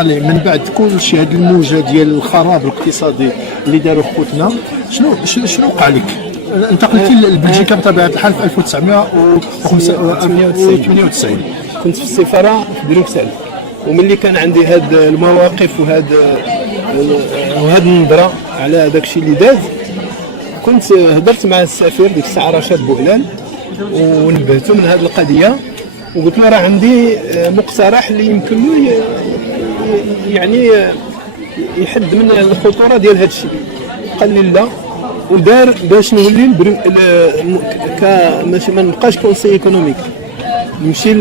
من بعد كل شيء هذه الموجه ديال الخراب الاقتصادي اللي داروا خوتنا، شنو وقع لك؟ انتقلتي لبلجيكا بطبيعه الحال في 1998. كنت في السفاره في بروكسل، وملي كان عندي هاد المواقف وهاد النظره على داك الشيء اللي داز، كنت هضرت مع السفير ديك الساعه رشاد بوعلان ونبهته من هذه القضيه، وقلت له راه عندي مقترح اللي يمكن له يعني يحد من الخطوره ديال هذا الشيء. قال لي لا، ودار باش نولي ماشي ما نبقاش كونسي ايكونوميك، نمشي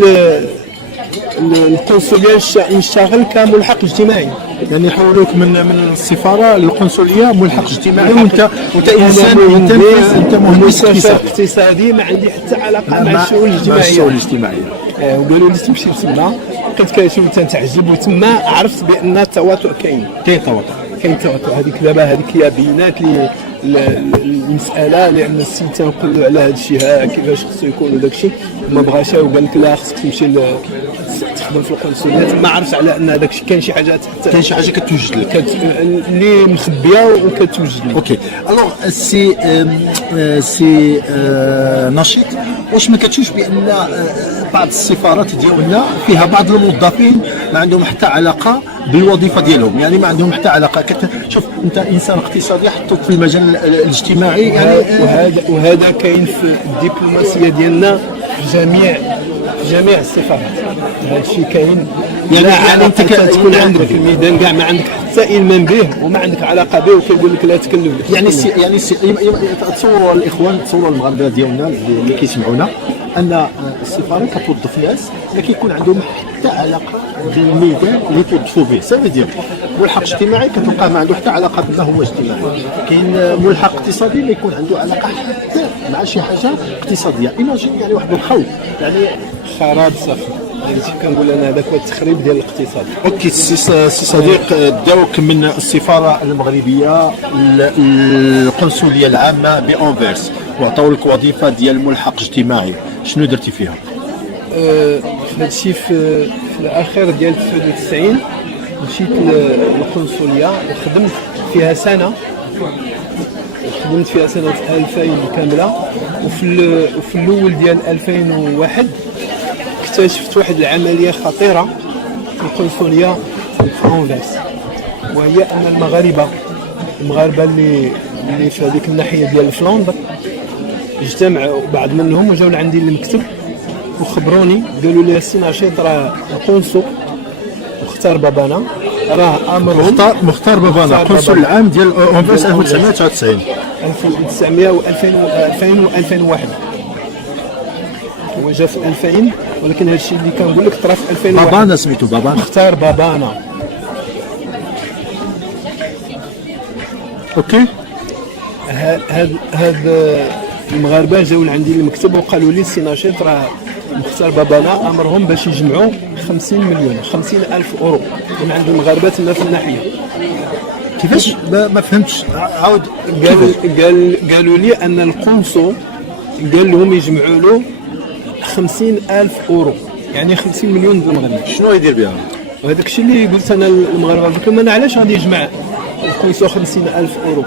القنصليه نشتغل كملحق اجتماعي. يعني يحولوك من السفاره للقنصليه ملحق اجتماعي، وانت انسان انت مهندس اقتصادي ما عندي حتى علاقه مع الشؤون الاجتماعيه. وقالوا لي تمشي لتما، كنت كنشوف تنتعجب، وتما عرفت بان التواطؤ كاين تواطؤ. هذيك دابا هذيك هي بينات لي المساله، لان السيد تنقولوا على هذا الشيء كيفاش خصو يكون وداك الشيء، ما بغاش وقال لك لا خصك تمشي تخدم في القنصليات. ما عرفتش على ان هذاك الشيء كاين شي حاجه كتوجد لك اللي مخبيه وكتوجد لك. اوكي الوغ سي نشيط، واش ما كتشوفش بان بعض السفارات ديالنا فيها بعض الموظفين ما عندهم حتى علاقه بالوظيفه ديالهم، يعني ما عندهم حتى علاقه. شوف انت انسان اقتصادي حطوك في المجال الاجتماعي يعني وهذا كاين في الدبلوماسيه ديالنا في جميع السفارات. هذا الشيء كاين، يعني انت تكون عندك في الميدان كاع ما عندك حتى المام به وما عندك علاقه به، وكيقول لك لا تكلم. يعني تصوروا الاخوان، تصوروا المغاربه ديالنا اللي كيسمعونا ان السفاره كتوظف ناس ما كيكون عندهم حتى علاقه بالميدان اللي توظفوا به. سافي دير ملحق اجتماعي كتلقاه ما عنده حتى علاقه بما هو اجتماعي. كاين ملحق اقتصادي ما يكون عنده علاقه حتى مع شي حاجه اقتصاديه. ايماجين يعني واحد الخوف، يعني خراب صافي. كنقول انا هذاك هو التخريب ديال الاقتصاد. اوكي سي صديق، داوك من السفاره المغربيه القنصليه العامه بأنفيرس وعطاو لك وظيفه ديال ملحق اجتماعي، شنو درتي فيها؟ هذا الشيء في الاخير ديال 99 مشيت للقنصليه وخدمت فيها سنه. في 2000 كامله، وفي الاول ديال 2001 اكتشفت واحد العمليه خطيره في القنصليه في أنفيرس، وهي ان المغاربه اللي في هذيك الناحيه ديال فلندر اجتمعوا بعض منهم وجاو لعندي للمكتب وخبروني، قالوا لي السي نشيط راه القنصل مختار بابانا راه امرهم مختار بابانا القنصل العام ديال أنفيرس 1999 و2001 هو جا في 2000، ولكن هذا الشيء اللي كنقول لك طرا في 2001. بابانا سميتو بابانا، مختار بابانا. اوكي. هاد المغاربه جاو لعندي للمكتب وقالوا لي السي نشيط راه مختار بابانا امرهم باش يجمعوا 50,000 اورو من عند المغاربه تما في الناحيه. كيفاش؟ ما فهمتش، عاود. قالوا لي ان القنصل قال لهم يجمعوا له 50,000 اورو، يعني 50 مليون المغرب. شنو يدير بها؟ وهذاك الشيء اللي قلت انا للمغاربه، قلت لهم انا علاش غادي يجمع القنصل 50,000 اورو؟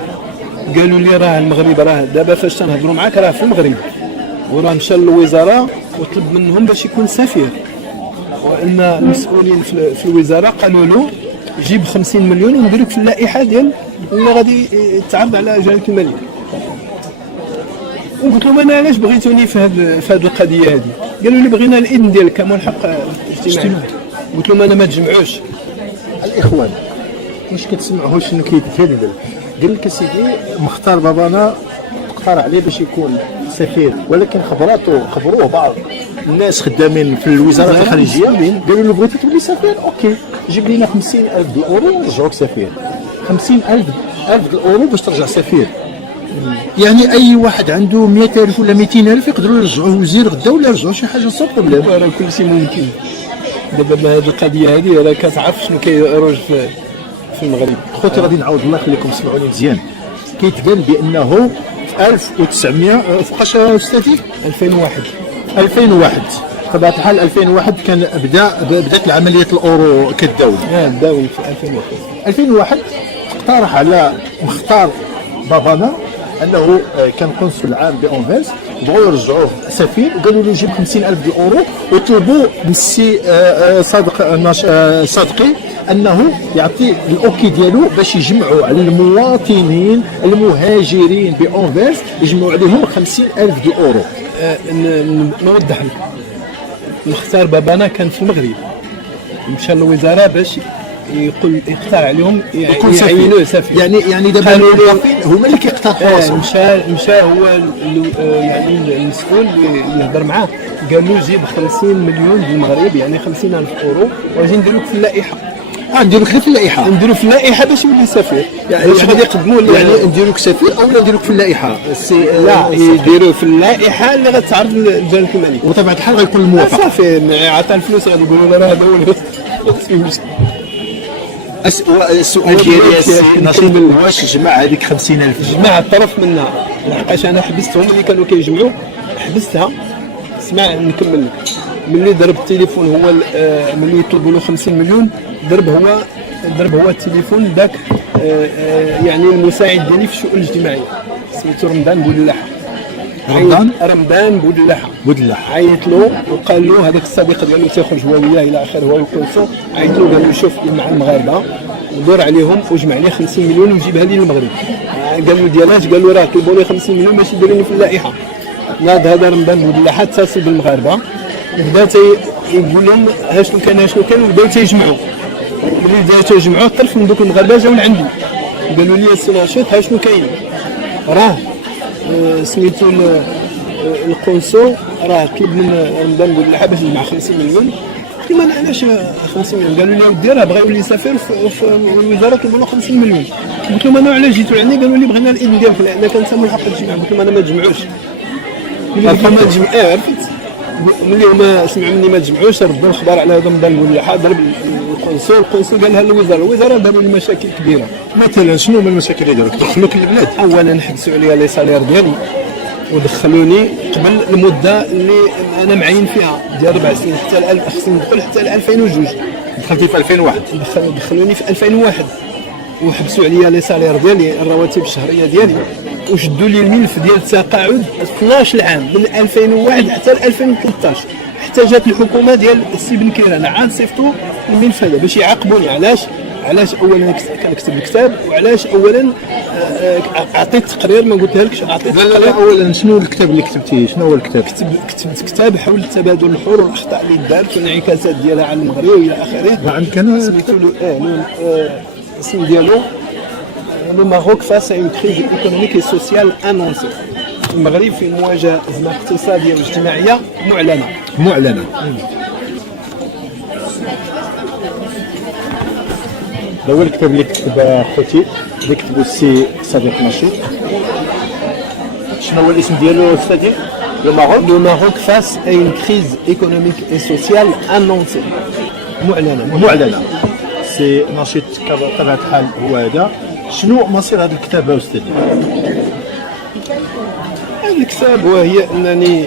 قالوا لي راه المغرب راه دابا فاش تنهضروا معاك راه في المغرب، وراه مشى للوزاره وطلب منهم باش يكون سفير، وان المسؤولين في الوزاره قالوا له جيب 50 مليون ونديروك في اللائحه ديال اللي غادي يتعرض على جلاله الملك. وقلت لهم انا علاش بغيتوني في هذه القضيه هذه؟ قالوا لي بغينا الاذن ديالك كملحق اجتماعي. قلت لهم انا ما تجمعوش. الاخوان واش كتسمعوا شنو كيتقال؟ قال لك سيدي مختار بابانا اقترح عليه باش يكون سفير، ولكن خبروه بعض الناس خدامين في الوزارات الخارجيه قالوا له بغيتي تولي سفير، اوكي جيب لنا 50,000 اورو ونرجعوك سفير. 50,000 اورو باش ترجع سفير. يعني اي واحد عنده 100,000 ولا 200,000 يقدروا يرجعوه وزير غدا ولا يرجعوه شي حاجه سو بروبليم. راه كل شيء ممكن. دابا هذه القضيه هذه راه كتعرف شنو كيروج في المغرب. خوتي غادي نعاود، الله يخليكم سمعوني مزيان. كيتقال بانه في 1900 فقاش استاذي 2001 2001 بطبيعه الحال 2001 كان بدات العمليه الاورو كالدوله. الدولي في 2001. 2001 اقترح على مختار بابانا انه كان قنصل العام بانفيرس، بغاو يرجعوه سفير وقالوا له جيب 50,000 اورو، وطلبوا من السي صادقي انه يعطي الاوكي ديالو باش يجمعوا على المواطنين المهاجرين بانفيرس، يجمعوا عليهم 50,000 اورو. نوضح لك، مختار بابانا كان في المغرب، مشى للوزاره باش يختار عليهم يعينوه سفير. يعني دابا الموظفين هما اللي كيقترحوا. مشى هو يعني المسؤول اللي هضر معاه، قال له جيب 50 مليون ديال المغرب، يعني 50,000 اورو، واجي ندير لك في اللائحه. نديرو في اللائحه. نديرو في اللائحه باش يولي سفير. يعني واش غادي يقدموا يعني نديرو سفير او نديرو في اللائحه؟ لا، يديروا في اللائحه اللي غتعرض للجلاله الملكيه، وطبيعه الحال غيكون الموافق. صافي عطى الفلوس غادي يقولوا له راه هذا هو السؤال ديالي نشيد، واش جمع هذيك 50,000؟ جمع الطرف منها، لحقاش انا حبستهم اللي كانوا كيجمعوا، حبستها. اسمع نكمل لك. ملي ضرب التليفون هو ملي يطلبوا له 50 مليون، ضرب هو التليفون ذاك يعني المساعد ديالي في الشؤون الاجتماعيه، سميتو رمضان بودلاحه. رمضان بودلاحه عيط له وقال له هذاك الصديق ديالو تيخرج هو وياه الى اخره، هو الكونسو، عيط له قال له شوف مع المغاربه ودور عليهم وجمع لي 50 مليون وجيبها لي للمغرب. قال له ديالاش؟ قال له راه طلبوا لي 50 مليون باش يديروني في اللائحه. ناض هذا رمضان بودلاحه اتصل بالمغاربه وبدا يقول لهم شنو كان وبداو تيجمعوا. ملي بداو تيجمعوا طرف من دوك المغاربه جاو لعندي قالوا لي السي ناشط شنو كاين، راه سميتو القنصو راه طلب من رمضان بودلاحه باش يجمع 50 مليون. قلت لهم انا علاش 50 مليون؟ قالوا لي ودي راه بغا يولي سفير في الوزاره طلبوا له 50 مليون. قلت لهم انا علاش جيتوا عندي؟ قالوا لي بغينا الاذن ديالكم لان كان سامو الحق الجماعه. قلت لهم انا ما تجمعوش. عرفت ملي هما سمعوا مني ما تجمعوش ردوا الخبر على هذا رمضان بودلاحه، ضرب القنصل قالها الوزاره داروا لي مشاكل كبيره. مثلا شنو هما المشاكل اللي داروا؟ دخلوك للبلاد؟ اولا حبسوا عليا لي سالير ديالي ودخلوني قبل المده اللي انا معين فيها ديال 4 سنين، حتى خصني ندخل حتى 2002. دخلتي في 2001؟ دخلوني في 2001 وحبسوا عليا لي سالير ديالي، الرواتب الشهريه ديالي، وشدوا لي الملف ديال التقاعد 12 عام من 2001 حتى 2013، حتى جات الحكومه ديال السي بن كيران عاد صيفطوا الملف هذا باش يعاقبوني. علاش اولا كنكتب الكتاب، وعلاش اولا عطيت تقرير ما قلتها لكش. عطيت لا اولا شنو الكتاب اللي كتبتيه؟ شنو هو الكتاب؟ كتبت كتاب حول تبادل الحور والاخطاء اللي دارت والانعكاسات ديالها على المغرب والى اخره. وعندك انا سميتو الاسم ديالو Le Maroc face à une crise économique et sociale annoncée. المغرب في مواجهة أزمة اقتصادية واجتماعية معلنة. هو الكتاب اللي كتب خوتي اللي كتبو السي صديق نشيط. شنو هو الاسم ديالو الصديق؟ Le Maroc face à une crise économique et sociale annoncée. معلنة. سي نشيط بطبيعة الحال هو هذا. شنو مصير هذا الكتاب يا استاذ؟ هذا الكتاب وهي انني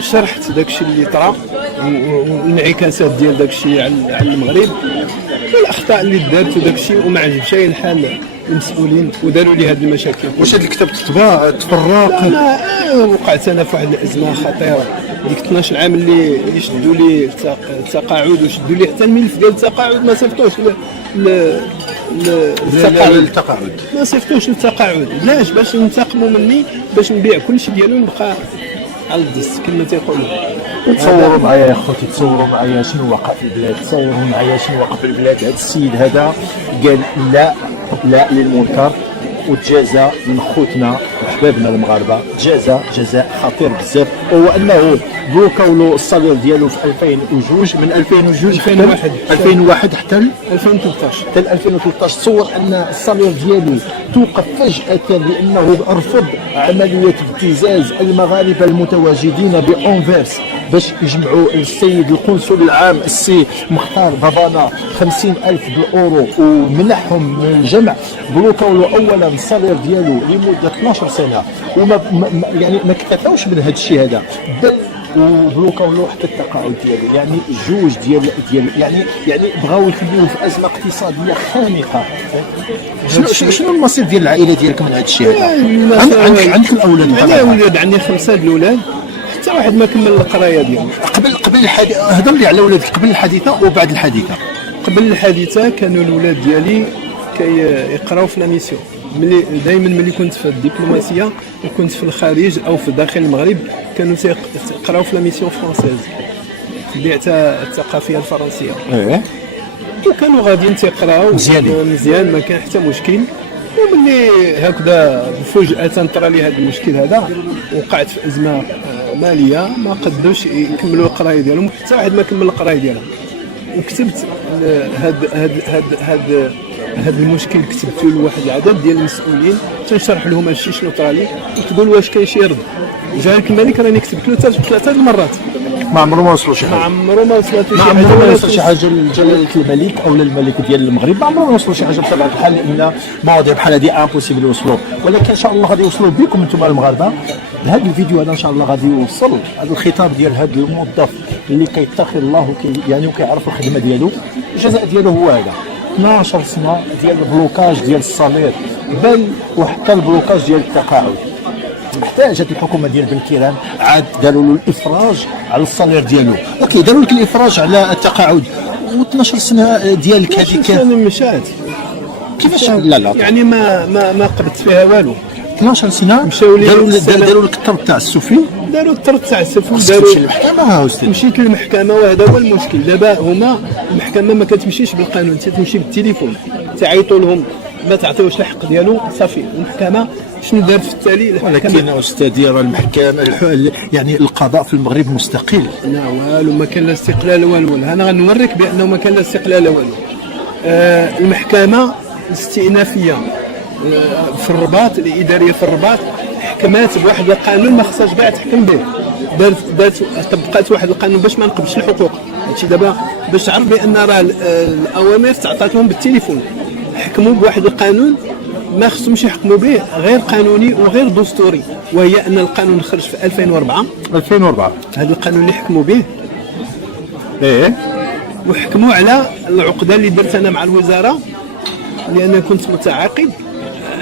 شرحت داكشي اللي طرا والانعكاسات ديال داكشي على المغرب والاخطاء اللي دارت وداكشي، وما عجبش الحال المسؤولين وداروا لي هذه المشاكل. واش هذا الكتاب تفرق؟ وقعت انا في واحد الازمه خطيره ديك 12 عام اللي يشدوا لي التقاعد وشدوا لي حتى الملف ديال التقاعد ما صيفطوش التقاعد ما صيفطوش للتقاعد. علاش؟ باش ينتقموا مني، باش نبيع كلشي ديالو ونبقى على الدس كما تيقولوا. تصوروا معايا يا خوتي، تصوروا معايا شنو وقع في البلاد، تصوروا معايا شنو وقع في البلاد. هذا السيد هذا قال لا للمنكر وتجازى من خوتنا وحبابنا المغاربه جزاء خطير بزاف، وهو انه بلوكاو له الصالير ديالو في 2002 من 2001 حتى 2013. تصور ان الصالير ديالو توقف فجأة لانه رفض عملية ابتزاز المغاربه المتواجدين بأنفيرس باش يجمعوا السيد القنصل العام السي مختار بابانا 50,000 اورو ومنحهم من الجمع. بلوكاو له اولا الصالير ديالو لمده 12 سنه، وما يعني ما اكتفاوش من هذا الشيء هذا، بل وبلوكاو له حتى التقاعد ديالو، يعني جوج ديال يعني بغاو يخليوه في ازمه اقتصاديه خانقه. شنو المصير ديال العائله ديالك من هذا الشيء هذا؟ عندك الاولاد؟ عندي اولاد، عندي 5 الاولاد، حتى واحد ما كمل القرايه ديالو. قبل الحادثه هضر لي على ولادك قبل الحادثه وبعد الحادثه. قبل الحادثه كانوا الاولاد ديالي كيقراو في لاميسيون، ملي كنت في الدبلوماسيه وكنت في الخارج او في داخل المغرب كانوا تيقراو في لاميسيون فرونسيز في البعثه الثقافيه الفرنسيه. وكانوا غاديين تيقراو مزيان، ما كان حتى مشكل. وملي هكذا فجأة طرا لي هذا المشكل هذا، وقعت في ازمه ماليه، ما قدوش يكملوا القرايه ديالهم، حتى واحد ما كمل القرايه ديالهم. وكتبت هذا المشكل، كتبته لواحد العدد ديال المسؤولين تنشرح لهم هادشي شنو طرا لي، وتقول واش كاين شي رد. جلالة الملك راني كتبت له 3 المرات، ما عمره ما وصلوا شي حاجه، ما عمره ما وصلت ما عمره ما وصل شي حاجه لجلاله الملك او للملك ديال المغرب، ما عمره ما وصلوا شي حاجه بطبيعه الحال، لان مواضيع بحال هذه امبوسيبل يوصلوا. ولكن ان شاء الله غادي يوصلوا بكم انتم المغاربه. هذا الفيديو هذا ان شاء الله غادي يوصل هذا الخطاب ديال هذا الموظف اللي كيتقي الله يعني وكيعرف الخدمه ديالو. الجزاء ديالو هو هذا 12 سنه ديال البلوكاج ديال الصالير، بل وحتى البلوكاج ديال التقاعد. حتى جات الحكومه ديال بن كيران عاد داروا له الافراج على الصالير ديالو. اوكي، داروا لك الافراج على التقاعد، و12 سنه ديالك هذيك مشات كيفاش؟ لا يعني ما قبضت فيها والو. 12 سنه مشاو لي داروا لك الطرد تاع السفي، داروا الطرد تاع السفي، داروا المحكمه. مشيت للمحكمه، وهذا هو المشكل. دابا هما المحكمه ما كتمشيش بالقانون، تمشي بالتليفون، تعيطوا لهم ما تعطيوش الحق ديالو، صافي. المحكمه شنو دارت في التالي؟ ولكن استاذ راه المحكمه يعني القضاء في المغرب مستقل. لا والو، ما كان لا استقلال والو. انا غنوريك بانه ما كان لا استقلال والو. المحكمه الاستئنافيه في الرباط، الاداريه في الرباط، حكمات بواحد القانون ما خصهاش بقى تحكم به. طبقات واحد القانون باش ما نقبلش الحقوق. هادشي دابا باش تعرف بان راه الاوامر تعطات لهم بالتليفون. حكموا بواحد القانون ما خصهمش يحكموا به، غير قانوني وغير دستوري، وهي ان القانون خرج في 2004. هذا القانون اللي حكموا به. وحكموا على العقده اللي درت انا مع الوزاره، لان كنت متعاقد.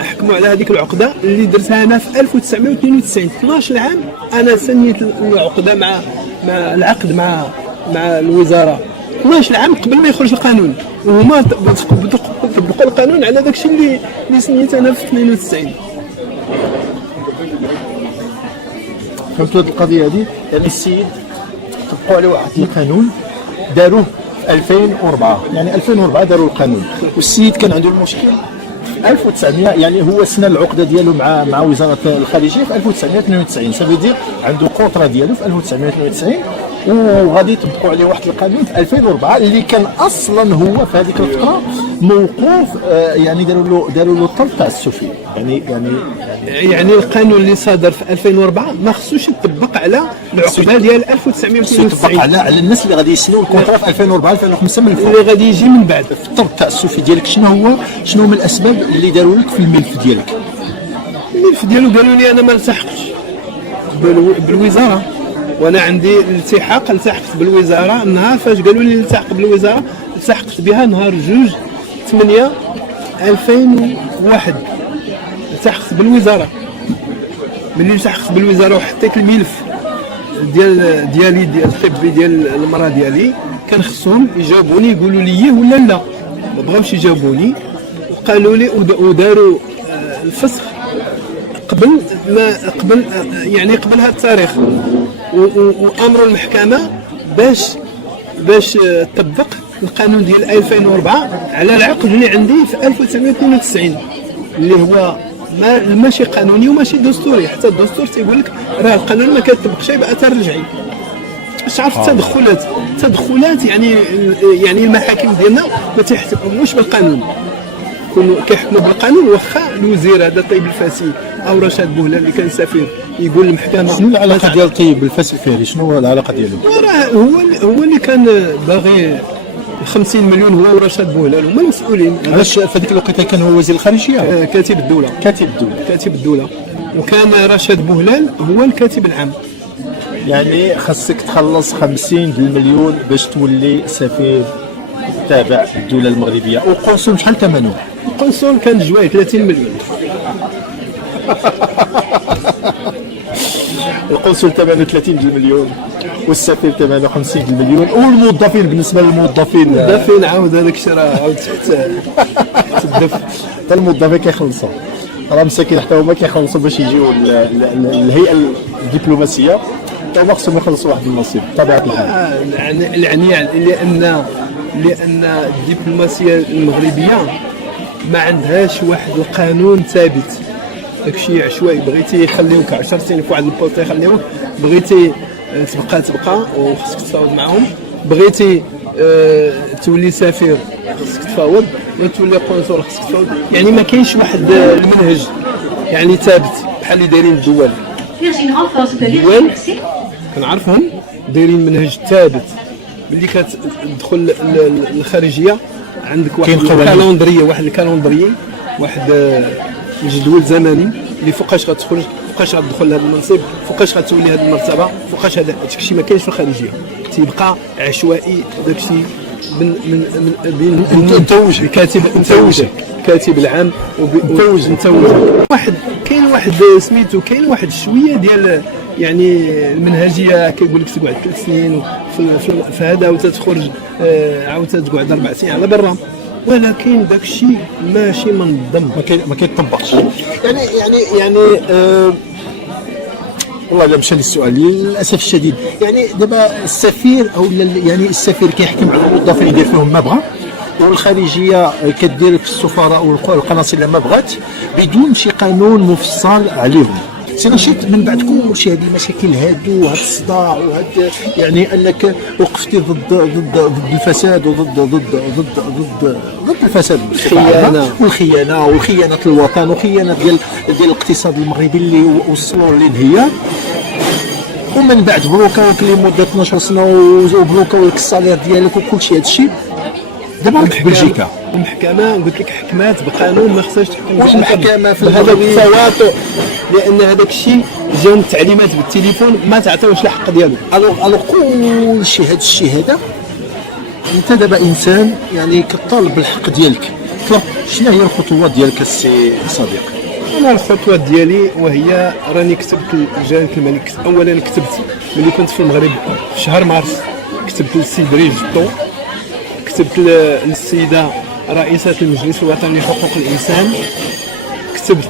حكموا على هذيك العقده اللي درتها انا في 1992، 12 عام انا سنيت العقده مع العقد مع الوزاره 12 عام قبل ما يخرج القانون، وهما طبقوا القانون على داكشي اللي سنيت انا في 92. فهمتوا هذه القضيه هذه؟ يعني السيد طبقوا عليه واحد القانون داروه في 2004، يعني 2004 داروا القانون، والسيد كان عنده المشكل 1900، يعني هو سنى العقده ديالو مع وزاره الخارجيه في 1992، سافيدير عنده قطره ديالو في 1992، وغادي يطبقوا عليه واحد القانون في 2004 اللي كان اصلا هو في هذيك الفتره موقوف. يعني داروا له الطرد تاع السفلي. يعني القانون اللي صدر في 2004 ما خصوش يطبق على العقبه ديال 1992، يطبق على الناس اللي غادي يسنوا الكونترا في 2004 2005 من اللي غادي يجي من بعد. الطرد تاع السفلي ديالك شنو هما الاسباب اللي داروا لك في الملف ديالك؟ الملف ديالو قالوا لي انا ما التحقتش بالوزاره، وانا عندي التحقت بالوزاره. النهار فاش قالوا لي التحق بالوزاره، التحقت بها نهار 2/8/2001. التحقت بالوزاره. ملي التحقت بالوزاره وحطيت الملف ديالي الطبي ديال المراه ديالي، كان خصهم يجاوبوني يقولوا لي ولا لا. ما بغاوش يجاوبوني، وقالوا لي وداروا الفسخ قبل هذا التاريخ، وامروا المحكمه باش تطبق القانون ديال 2004 على العقد اللي عندي في 1992 اللي هو ماشي قانوني وماشي دستوري. حتى الدستور تيقول لك راه القانون ما كيطبقش، يبقى ترجعي. باش تعرف التدخلات يعني المحاكم ديالنا ما تيحكموش بالقانون، كيحكموا بالقانون. واخا الوزير هذا طيب الفاسي او رشاد بوهلال اللي كان سفير يقول المحكمه. شنو العلاقه ديال طيب الفاسي الفهري؟ شنو العلاقه ديالو؟ هو اللي كان باغي 50 مليون، هو ورشاد بوهلال هما المسؤولين. علاش في هذيك الوقيته كان هو وزير الخارجيه؟ كاتب الدوله. وكان رشاد بوهلال هو الكاتب العام. يعني خاصك تخلص 50 المليون باش تولي سفير تابع الدوله المغربيه. وقنصل شحال ثمنه؟ القنصل كان جوايه 30 مليون. القنصل ثمنه 30 مليون والسفير ثمنه 50 مليون. والموظفين بالنسبه للموظفين الموظفين عاود هذاك الشيء راه عاود تحت الدف. حتى الموظفين كيخلصوا، راه مساكين حتى هما كيخلصوا باش يجيو الهيئه الدبلوماسيه، حتى هما خصهم يخلصوا واحد النصيب بطبيعه الحال. العنيع لان الدبلوماسيه المغربيه ما عندهاش واحد القانون ثابت، داكشي عشوائي. بغيتي يخليوك 10 سنين في واحد البوست يخليوك، بغيتي تبقى وخصك تفاوض معهم، بغيتي تولي سفير خصك تفاوض، وتولي قنصل خصك تفاوض. يعني ما كاينش واحد المنهج يعني ثابت بحال اللي دايرين الدول. الدول كنعرفهم دايرين منهج ثابت، ملي كتدخل الخارجيه عندك واحد الكالندريه، واحد الجدول زمني اللي فوقاش غتخرج، فوقاش غتدخل لهذا المنصب، فوقاش غتولي هذه المرتبه، فوقاش هذا الشيء ما كاينش في الخارجيه، تيبقى عشوائي داكشي بين متوجه كاتب العام متوج. كاين واحد سميتو، كاين واحد شويه ديال يعني المنهجيه، كيقول لك تقعد 3 سنين في هذا وتتخرج عاود تقعد 4 سنين على برا، ولكن داك الشيء ماشي منظم، ما كيتطبقش. يعني والله لا مشى لي السؤال للاسف الشديد. يعني دابا السفير او يعني السفير كيحكم على الموظفين يدير فيهم ما بغى، والخارجيه كدير في السفراء والقناصل اللي ما بغات بدون شي قانون مفصل عليهم. سي نشيط من بعد كلشي هذه المشاكل هادو وهذا الصداع وهذا يعني انك وقفتي ضد الفساد وضد الفساد والخيانه الوطن وخيانه ديال الاقتصاد المغربي اللي وصلوا للانهيار. ومن بعد بلوكاوك لمده 12 سنه وبلوكاو لك الصالير ديالك وكلشي هذا الشيء. دابا راك في بلجيكا المحكمه قلت لك حكمات بقانون ما خصهاش تحكم والمحكمه في هذا التواطؤ، لان هذاك الشيء جاو التعليمات بالتليفون ما تعطيوش الحق ديالو. الو كلشي هذا الشيء هذا انت دابا انسان يعني كطالب بالحق ديالك. طلب شنو هي الخطوات ديالك السي صديق؟ انا الخطوات ديالي وهي راني كتبت لجلاله الملك. اولا كتبت ملي كنت في المغرب في شهر مارس، كتبت للسيد ريجيتو، كتبت للسيده رئيسه المجلس الوطني لحقوق الانسان، كتبت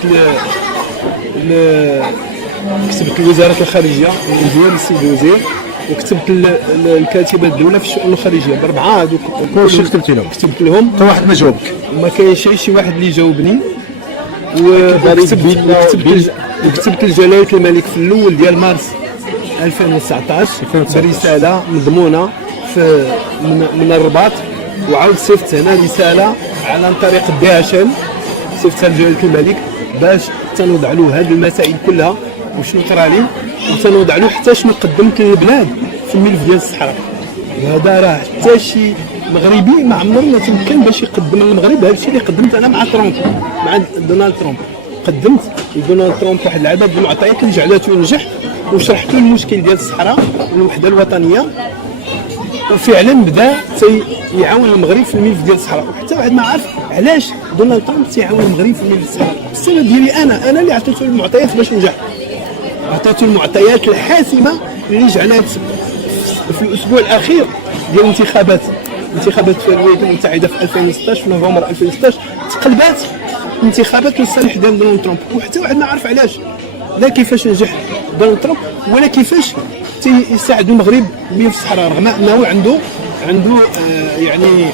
لوزاره الخارجيه ديال السيد الوزير، وكتبت للكاتبه الدوله في الشؤون الخارجيه. باربعه هذوك كلشي كتبت لهم حتى واحد ما جاوبك؟ ما كاينش شي واحد اللي جاوبني. وكتبت لجلاله الملك في الاول ديال مارس 2019 برساله مضمونه من الرباط، وعاود صيفط هنا رساله عن طريق DHL صيفطها لجلاله الملك باش تنوضع له هذه المسائل كلها وشنو طرا ليه، وتنوضع له حتى شنو قدمت للبلاد في الملف ديال الصحراء. وهذا راه حتى شي مغربي ما عمر ما تمكن باش يقدم للمغرب هذا الشيء اللي قدمت انا مع ترامب، مع دونالد ترامب. قدمت لدونالد ترامب واحد العدد من المعطيات اللي جعلته ينجح، وشرحت له المشكل ديال الصحراء والوحده الوطنيه، وفعلا بدا يعاون المغرب في الملف ديال الصحراء. وحتى واحد ما عارف علاش دونالد ترامب تيعاون المغرب في الملف الصحراء. السبب ديالي انا اللي عطيته المعطيات باش ينجح، عطيته المعطيات الحاسمه اللي جعلت في الاسبوع الاخير ديال انتخابات الولايات المتحده في 2016 في نوفمبر 2016 تقلبات انتخابات للصالح ديال دونالد ترامب. وحتى واحد ما عارف علاش، لا كيفاش نجح دونالد ترامب ولا كيفاش يساعد المغرب في الصحراء، رغم انه عنده يعني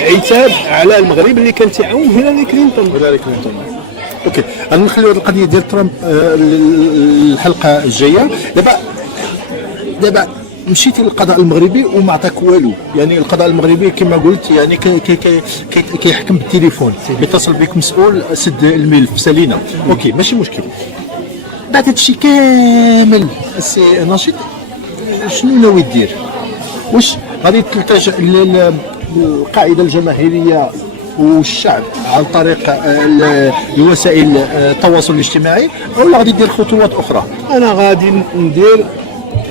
عتاب على المغرب اللي كان تيعاون هيلاري كلينتون. اوكي، غنخليو القضيه ديال ترامب الحلقه الجايه. دابا مشيتي للقضاء المغربي وما عطاك والو. يعني القضاء المغربي كما قلت يعني كيحكم بالتليفون، يتصل بك مسؤول سد الملف سالينا. اوكي ماشي مشكل. بعد هادشي كامل السي نشيط شنو ناوي دير؟ واش غادي تلتجئ للقاعده الجماهيريه والشعب عن طريق وسائل التواصل الاجتماعي، ولا غادي دير خطوات اخرى؟ انا غادي ندير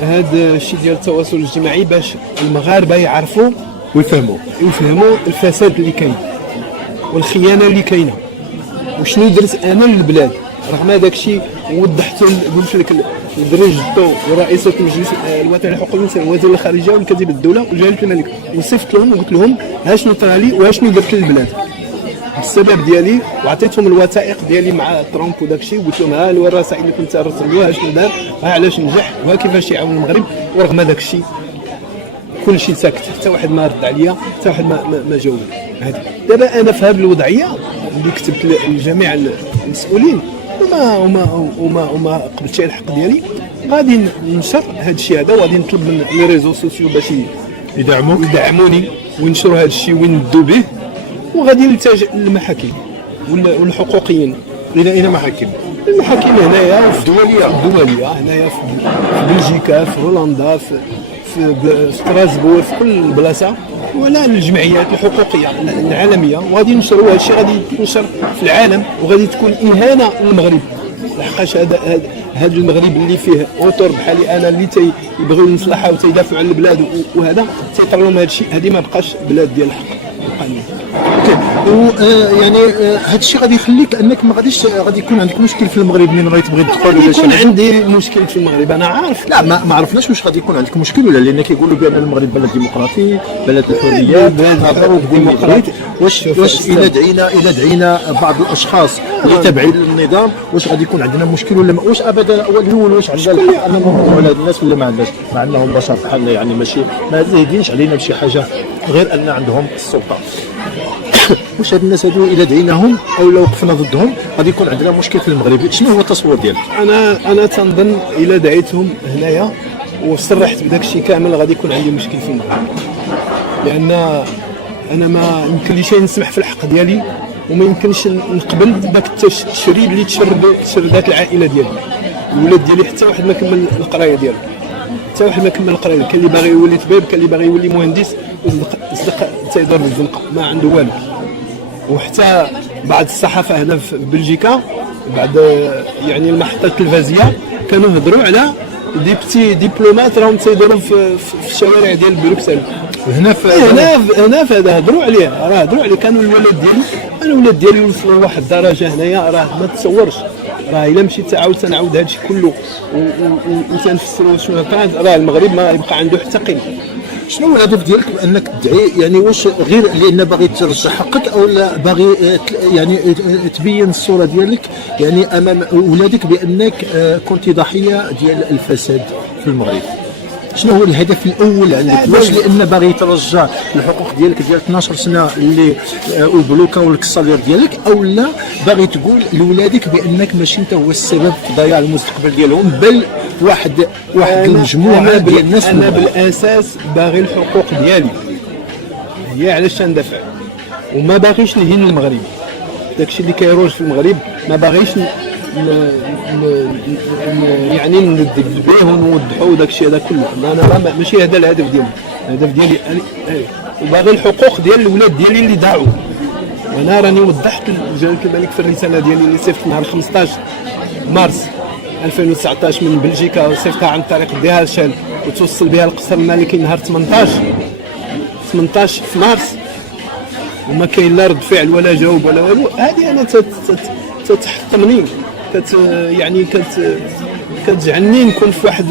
هذا الشيء ديال التواصل الاجتماعي باش المغاربه يعرفوا ويفهموا يفهموا الفساد اللي كاين والخيانه اللي كاينه وشنو درت انا للبلاد. رغم هذاك الشيء وضحت قلت لك درجته ورئيسة المجلس الوطني لحقوق الانسان وزير الخارجيه والكاتب الدوله وجلاله الملك وصفت لهم وقلت لهم ها شنو طرالي واشنو درت للبلاد السبب ديالي وعطيتهم الوثائق ديالي مع ترامب وداك الشيء وقلت لهم ها الرسائل اللي كنت ارسلوها شنو دار ها علاش نجح وها كيفاش يعاون المغرب. ورغم هذاك الشيء كل شيء ساكت حتى واحد ما رد عليا حتى واحد ما جاوب. هذه دابا انا في هذه الوضعيه اللي كتبت لجميع المسؤولين وما قبلت الحق ديالي غادي ننشر هذا الشيء هذا وغادي نطلب من لي ريزو سوسيو باش يدعموني ونشروا هذا الشيء وندوا به وغادي نلتجئ للمحاكم والحقوقيين. الى اين محاكم؟ المحاكم هنايا في الدوليه هنايا في بلجيكا في هولندا في ستراسبور في كل بلاصه ولا الجمعيات الحقوقيه العالميه وغادي نشروا هذا الشيء غادي ينشر في العالم وغادي تكون اهانه للمغرب. لحقاش هذا المغرب اللي فيه اوتور بحالي انا اللي تيبغيو المصلحه وتيدافعوا على البلاد وهذا تيطروا لهم هذا الشيء هذه ما بقاش بلاد ديال الحق القانون. يعني هذا الشيء غادي يخليك انك ما غاديش غادي يكون عندك مشكل في المغرب من غادي تبغي تدخل ولا يكون عندي مشكل في المغرب انا عارف. لا ما عرفناش واش غادي يكون عندك مشكل ولا لان كيقولوا بان المغرب بلد ديمقراطي بلد الحريات بلد ديمقراطي. واش الى دعينا بعض الاشخاص اللي تابعين للنظام واش غادي يكون عندنا مشكل ولا واش ابدا اول واش عندنا الحق اننا نهضروا على هاد الناس ولا ما عندناش مع انهم بشر بحالنا يعني ماشي ما زايدينش علينا بشي حاجه غير ان عندهم السلطه. واش هاد الناس هادو الا دعيناهم او لو وقفنا ضدهم غادي يكون عندنا مشكل في المغرب؟ شنو هو التصور ديالك؟ انا تنظن الا دعيتهم هنايا وصرحت بداك الشيء كامل غادي يكون عندي مشكل في المغرب لان انا ما يمكنليش نسمح في الحق ديالي وما يمكنش نقبل داك التشريد اللي تشردات العائله ديالي الولاد ديالي حتى واحد ما كمل القرايه ديالو كاين اللي باغي يولي طبيب كاين اللي باغي يولي مهندس وصدق تيضرب الزنقه ما عنده والو. وحتى بعض الصحافه هنا في بلجيكا بعد يعني المحطه التلفزيونيه كانوا يهضروا على دي بتي دبلومات راهم تيدوروا في الشوارع ديال بروكسل هنا في هذا هضروا عليه كانوا الولاد ديالي وصلوا لواحد الدرجه هنايا راه ما تصورش راه الا مشيت تنعاود هذا الشيء كله وتنفسروا شنو كان راه المغرب ما يبقى عنده حتى قيمه. شنو هو الهدف ديالك بانك تدعي يعني واش غير لان باغي ترجع حقك او لا باغي يعني تبين الصوره ديالك يعني امام اولادك بانك كنت ضحيه ديال الفساد في المغرب؟ شنو هو الهدف الاول عندك؟ واش لان باغي ترجع الحقوق ديالك ديال 12 سنه اللي وبلوكاو لك الصالير ديالك او لا باغي تقول لولادك بانك ماشي انت هو السبب في ضياع المستقبل ديالهم بل واحد المجموعه ديال الناس؟ انا بالاساس باغي الحقوق ديالي هي علاش ندافع وما باغيش نهين المغرب. داكشي اللي كيروج في المغرب ما باغيش يعني ندب به ونوضحوا داكشي هذا كله. انا ماشي هذا الهدف ديالي. الهدف ديالي وباغي الحقوق ديال الاولاد ديالي اللي ضاعوا. وانا راني وضحت لجلاله الملك في الرساله ديالي اللي صيفط نهار 15 مارس 2019 من بلجيكا وصيفطها عن طريق DHL وتوصل بها القصر الملكي نهار 18 في مارس وما كاين لا رد فعل ولا جواب ولا والو. هذه انا تتحطمني يعني كتجعلني نكون في واحد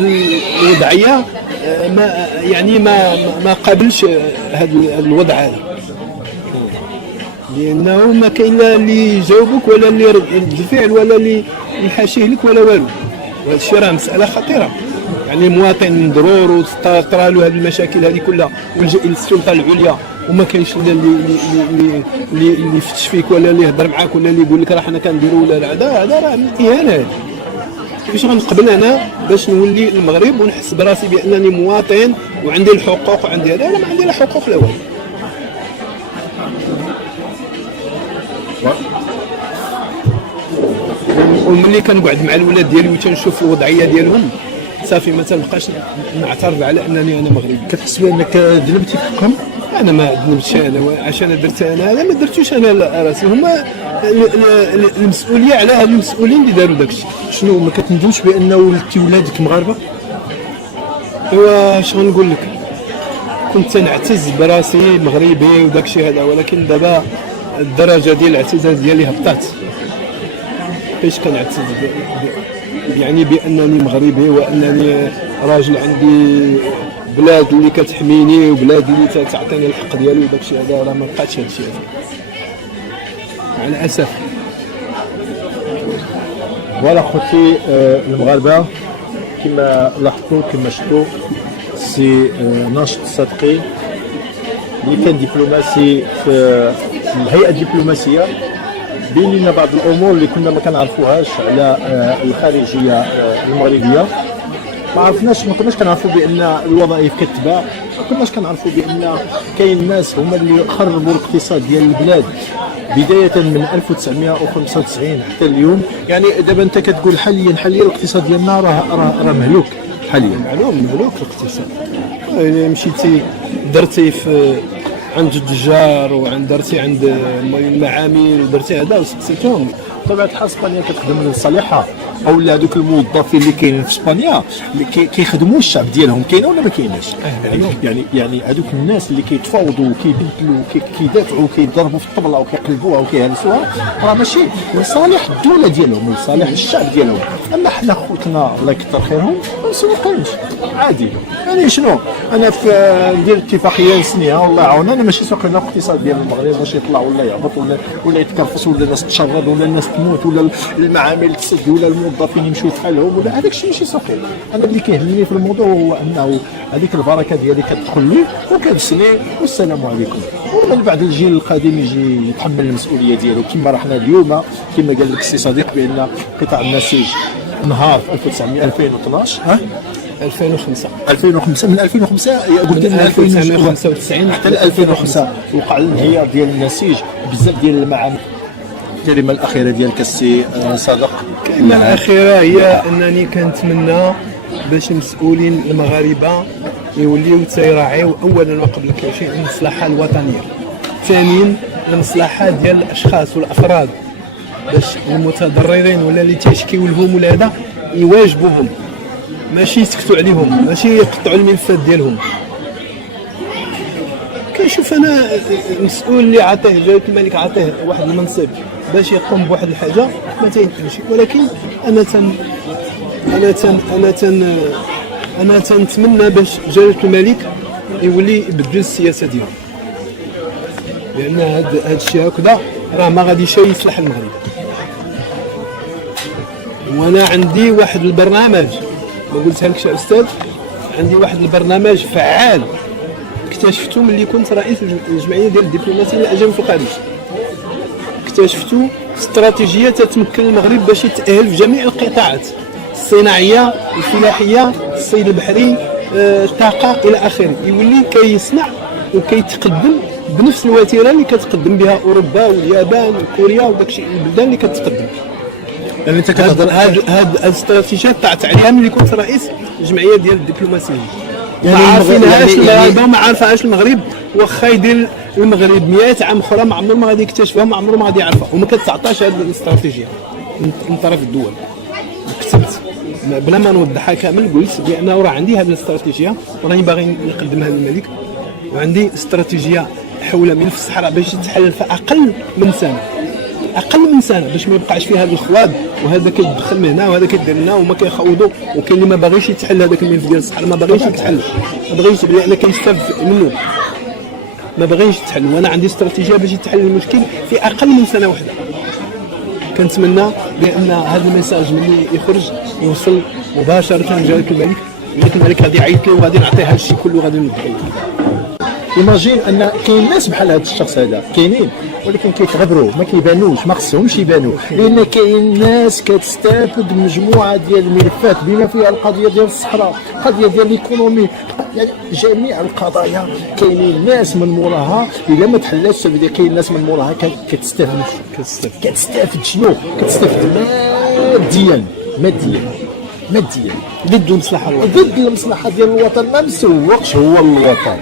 الوضعيه ما قابلش هذا الوضع هذا لانه ما كاين لا اللي يجاوبك ولا اللي يرد الفعل ولا اللي يحاشيه لك ولا والو. وهذا الشيء راه مساله خطيره يعني المواطن ضرور وتطرى له هذه المشاكل هذه كلها ويلجا الى السلطه العليا وما كاينش اللي يفتش فيك ولا اللي يهضر معاك ولا اللي يقول لك راه حنا كنديروا ولا لا. هذا راه اهانه. كيفاش غنقبل انا باش نولي المغرب ونحس براسي بانني مواطن وعندي الحقوق وعندي هذا؟ انا ما عندي لا حقوق لا والو. وملي كنقعد مع الولاد ديالي وتنشوف الوضعيه ديالهم صافي ما تنبقاش نعترف على انني انا مغربي. كتحس بانك ذنبتي في حقهم؟ انا ما ذنبتش انا عشان درت انا ما درتوش انا راسي. هما المسؤوليه على هاد المسؤولين اللي داروا داكشي. شنو ما كتندمش بان ولدتي ولادك مغاربه؟ ايوا اش غنقول لك، كنت نعتز براسي مغربي وداك الشيء هذا، ولكن دابا الدرجه ديال الاعتزاز ديالي هبطات. فاش كنعتز يعني بانني مغربي، وانني راجل عندي بلاد اللي كتحميني وبلاد اللي تعطيني الحق ديالي وداك الشيء هذا، راه ما بقاتش هذا الشيء هذا مع الاسف. فوالا خوتي المغاربه كما لاحظتوا كما شفتوا سي ناشط صدقي اللي كان دبلوماسي في الهيئه الدبلوماسيه، بين لنا بعض الامور اللي كنا ما كنعرفوهاش على الخارجيه المغربيه. ما كناش كنعرفوا بان الوظائف كتباع، ما كناش كنعرفوا بان كاين ناس هما اللي خربوا الاقتصاد ديال البلاد بدايه من 1995 حتى اليوم. يعني دابا انت كتقول حاليا الاقتصاد ديالنا راه مهلوك حاليا. معلوم مهلوك الاقتصاد. يعني مشيتي درتي في عند التجار درتي عند المعامل ودرتي هذا وسقسيتهم، بطبيعه الحال اسبانيا كتخدم لصالحها، او هذوك الموظفين اللي كاينين في اسبانيا اللي كيخدموا الشعب ديالهم، كاينه ولا ما كايناش؟ يعني هذوك الناس اللي كيتفاوضوا وكيبدلوا كيدافعوا وكيضربوا في الطبله وكيقلبوها وكيهرسوها، راه ماشي لصالح الدوله ديالهم لصالح الشعب ديالهم. اما حنا خوتنا الله يكثر خيرهم ما مسوقينش عادي. يعني شنو انا في ندير اتفاقيه نسنيها والله يعاوننا، انا ماشي سوق لنا الاقتصاد ديال المغرب باش يطلع ولا يهبط ولا يتكرفس ولا الناس تشرد ولا الناس تموت ولا المعامل تسد ولا الموظفين يمشيو في حالهم ولا هذاك الشيء ماشي صحيح. انا اللي كيهمني في الموضوع هو انه هذيك البركه ديالي كتدخل لي وكتسني والسلام عليكم، ومن بعد الجيل القادم يجي يتحمل المسؤوليه ديالو. كما رحنا اليوم كما قال لك السي صديق بان قطاع النسيج نهار في 2012 2005 من 2005 قلت لنا 1995 حتى 2005 وقع الانهيار ديال النسيج بزاف ديال المعامل. الكلمه الاخيره ديالك السي صادق؟ الكلمه الاخيره هي انني كنتمنى باش المسؤولين المغاربه يوليو تيراعيو اولا وقبل كل شيء المصلحه الوطنيه، ثانيا المصلحه ديال الاشخاص والافراد، باش المتضررين ولا اللي تيشكيو لهم ولا هذا يواجبوهم، ماشي يسكتوا عليهم، ماشي يقطعوا الملفات ديالهم. كنشوف انا المسؤول اللي عطيه جلاله الملك عطيه واحد المنصب باش يقوم بواحد الحاجه ما تينفعش، ولكن انا تنتمنى باش جلاله الملك يولي يبدل السياسه ديالو، لان هذا الشيء هكذا راه ما غاديش يصلح المغرب. وانا عندي واحد البرنامج ما قلتها لكش استاذ، عندي واحد البرنامج فعال اكتشفته ملي كنت رئيس الجمعيه ديال الدبلوماسيين الاجانب في الخارج. اكتشفته استراتيجيه تتمكن المغرب باش يتاهل في جميع القطاعات الصناعيه، الفلاحيه، الصيد البحري، الطاقه الى اخره، يولي كيصنع وكيتقدم بنفس الوتيره اللي كتقدم بها اوروبا واليابان وكوريا وداكشي البلدان اللي كتقدم. يعني انت كتهضر هاد الاستراتيجيه طلعت عليها ملي كنت رئيس الجمعيه ديال الدبلوماسيين. يعني ما عارفينهاش المغاربه وما عارفاهاش المغرب، واخا يدير المغرب 100 عام اخرى ما عمره ما غادي يكتشفها، ما عمره ما غادي يعرفها، وما كتعطاش هذه الاستراتيجيه من طرف الدول. كتبت بلا ما نوضحها كامل، قلت بانه راه عندي هذه الاستراتيجيه وراني باغي نقدمها للملك، وعندي استراتيجيه حول ملف الصحراء باش يتحل في اقل من سنه باش ما يبقاش فيه هذا الخواد، وهذا كيدخل من هنا وهذا كيدير هنا وما كيخوضوا، وكاين اللي ما باغيش يتحل هذاك الملف ديال الصحراء، ما باغيش يتحل، ما باغيش لان كيستافد منه، ما باغيش يتحل. وانا عندي استراتيجيه باش يتحل المشكل في اقل من سنه واحده. كنتمنى بان هذا الميساج ملي يخرج يوصل مباشره لجلاله الملك، الملك غادي يعيط لي وغادي نعطيه هذا الشيء كله وغادي ندخل. ايماجين ان كاين ناس بحال هذا الشخص هذا كاينين، ولكن كيتغبروا ما كيبانوش، ما خصهمش يبانوا، لان كاين ناس كتستافد مجموعه ديال الملفات بما فيها القضيه ديال الصحراء، القضيه ديال الايكونومي، يعني جميع القضايا كاينين ناس من موراها الا ما تحلاتش كاين ناس من موراها كتستافد شنو؟ كتستافد ماديا ضد المصلحه الوطنيه، ضد المصلحه ديال الوطن. ما مسوقش هو الوطن،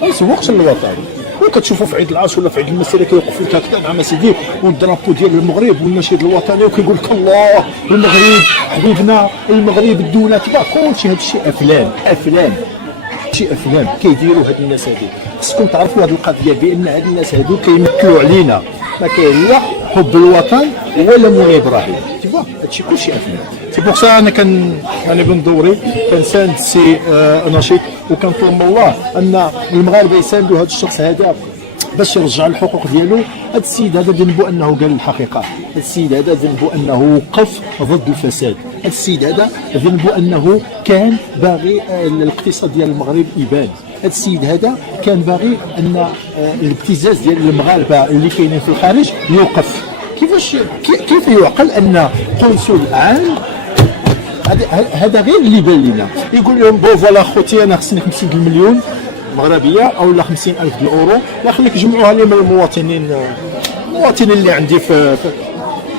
ما يسوقش الوطن، وكتشوفوا في عيد العرش ولا في عيد المسيره كيوقفوا لك هكذا مع سيدي والدرابو ديال المغرب والنشيد الوطني وكيقول لك الله المغرب حبيبنا، المغرب الدوله تبع كلشي. هذا الشيء افلام شي افلام كيديروا هاد الناس هادو. خصكم تعرفوا هاد القضيه بان هاد الناس هادو كيمثلوا علينا، ما كاين لا حب الوطن ولا مولاي ابراهيم. تيفوا هادشي كلشي افلام. سي بوغ سا انا بن دوري كنساند السي نشيط، وكنطلب من الله ان المغاربه يساندوا هذا الشخص هذا باش يرجع الحقوق ديالو. هذا السيد هذا ذنبه انه قال الحقيقه، هذا السيد هذا ذنبه انه وقف ضد الفساد، هذا السيد هذا ذنبه انه كان باغي الاقتصاد ديال المغرب يبان، هذا السيد هذا كان باغي ان الابتزاز ديال المغاربه اللي كاينين في الخارج يوقف. كيف يعقل ان قنصل عام هذا غير اللي بان لنا يقول لهم بو فوالا خوتي انا خصني 50 مليون مغربيه او لا 50,000 الاورو، لا خليك جمعوها لي من المواطنين اللي عندي في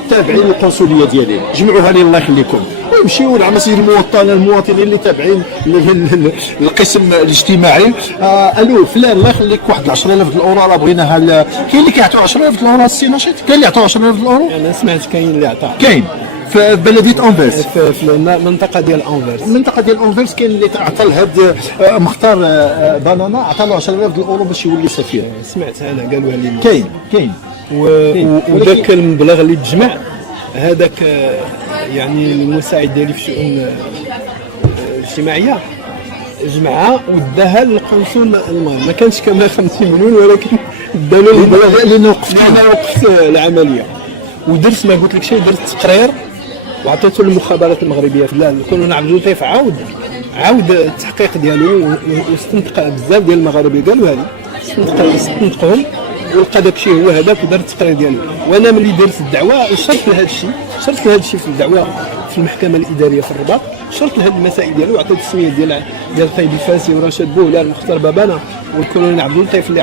تابعين للقنصليه ديالي، جمعوها لي الله يخليكم، ويمشيو لعند مسجد المواطنين اللي تابعين للقسم الاجتماعي. الو فلان الله يخليك واحد 10,000 الاورو راه بغيناها. كاين اللي كيعطيو 10,000 الاورو السي نشيط، كاين اللي يعطيو 10,000 الاورو. انا سمعت كاين اللي عطاه، كاين في بلديه انفيرس، في المنطقه ديال انفيرس. المنطقه ديال انفيرس كاين اللي عطى لهاد مختار بنانا عطى له 10,000 الاورو باش يولي سفير. سمعت انا قالوها لي. كاين وذاك المبلغ اللي تجمع هذاك يعني المساعد ديالي في الشؤون الاجتماعيه جمعها وداها للقنصل المغرب. ما كانش كما 50 مليون ولكن دا له المبلغ لانه وقفت العمليه ودرت ما قلت لك شيء، درت تقرير وعطيته للمخابرات المغربيه. لا الكولونيل عبد اللطيف عاود التحقيق ديالو واستنطق بزاف ديال المغاربه قالوها لي، استنطقهم ولقى داك الشيء هو هذاك ودار التقرير ديالو. وانا ملي درت الدعوه شرت لهذا الشيء في الدعوه في المحكمه الاداريه في الرباط، شرت لهذه المسائل ديالو وعطيت السميه ديال طيب الفاسي ورشاد بوهلال المختار بابانا والكولونيل عبد اللطيف اللي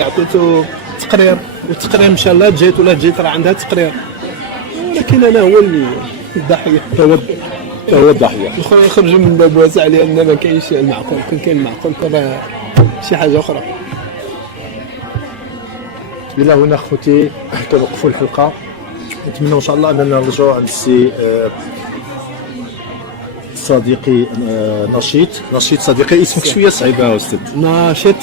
عطيته تقرير، والتقرير مشى لها جيت راه عندها تقرير، ولكن انا هو اللي الضحيه. هو الضحيه. الخويا يخرجوا من باب واسع لان ما كاينش المعقول. كان كاين المعقول راه شي حاجه اخرى. الى هنا خوتي كنوقفوا الحلقه، نتمنى ان شاء الله اننا نرجعوا عند السي صديقي نشيط صديقي. اسمك شويه صعيب يا استاذ. نشيط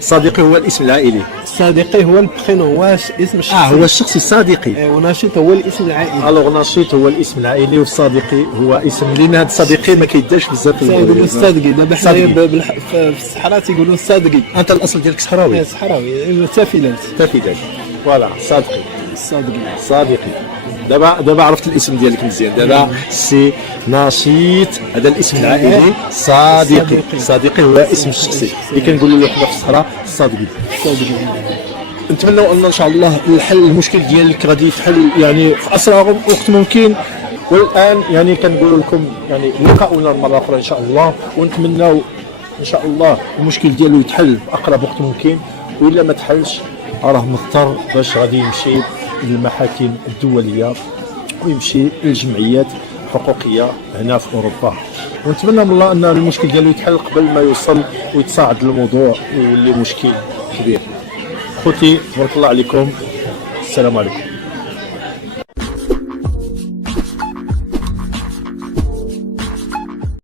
صديقي هو الاسم العائلي. صديقي هو البخينو، هو اسم الشخصي. هو الشخصي صديقي. ونشيط هو الاسم العائلي. الوغ نشيط هو الاسم العائلي والصديقي هو اسم، لان هذا الصديقي ما كيداش بزاف. يقولوا الصادقي، دابا حنايا في الصحراء تيقولوا الصادقي. انت الاصل ديالك صحراوي؟ صحراوي تافيلات فوالا صديقي. دابا عرفت الاسم ديالك مزيان. دابا سي نشيط هذا الاسم العائلي، صديقي هو اسم الشخصي اللي كنقولوا له حنا في الصحراء الصديقي. نتمنوا ان شاء الله الحل المشكل ديالك غادي يتحل يعني في اسرع وقت ممكن. والان يعني كنقول لكم يعني لقاؤنا مره اخرى ان شاء الله، ونتمنوا ان شاء الله المشكل ديالو يتحل في اقرب وقت ممكن، والا ما تحلش راه مضطر باش غادي يمشي للمحاكم الدوليه ويمشي للجمعيات الحقوقيه هنا في اوروبا. ونتمنى من الله ان المشكل ديالو يتحل قبل ما يوصل ويتصاعد الموضوع ويولي مشكل كبير. خوتي تبارك الله عليكم، السلام عليكم.